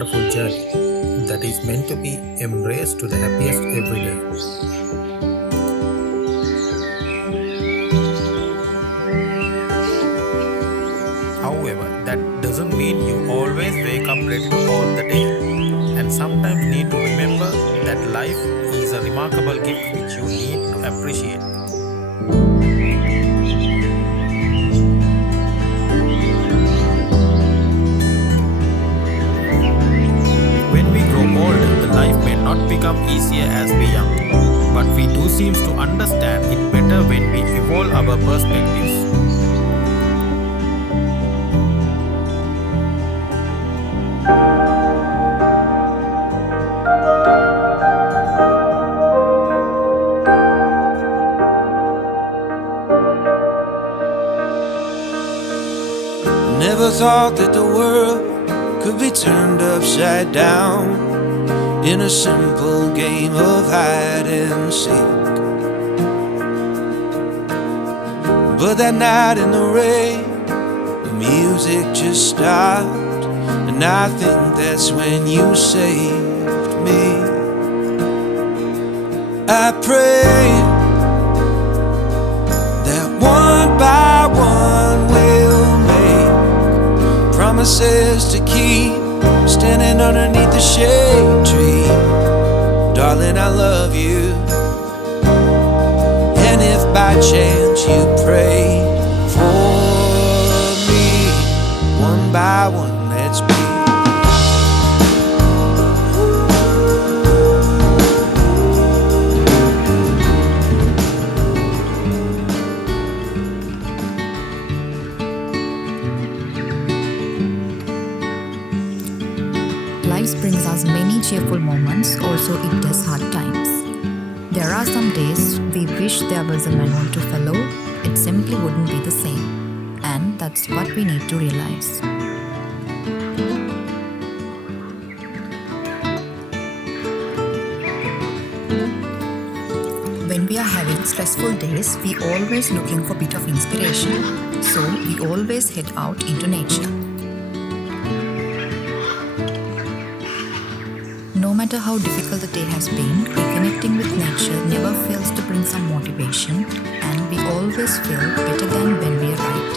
wonderful journey that is meant to be embraced to the happiest every day. However, that doesn't mean you always wake up ready all the day, and sometimes need to remember that life is a remarkable gift which you need to appreciate. When we grow older, the life may not become easier as we young, but we do seem to understand it better when we evolve our perspectives. Never thought that the world could be turned upside down in a simple game of hide and seek. But that night in the rain, the music just stopped, and I think that's when you saved me. I prayed that one by one we'll make promises to keep, standing underneath the shade tree. Darling, I love you. And if by chance you prayed for me, one by one, let's be. Life brings us many cheerful moments, also it does hard times. There are some days we wish there was a manual to follow, it simply wouldn't be the same. And that's what we need to realize. When we are having stressful days, we always looking for a bit of inspiration. So we always head out into nature. No matter how difficult the day has been, reconnecting with nature never fails to bring some motivation, and we always feel better than when we arrive.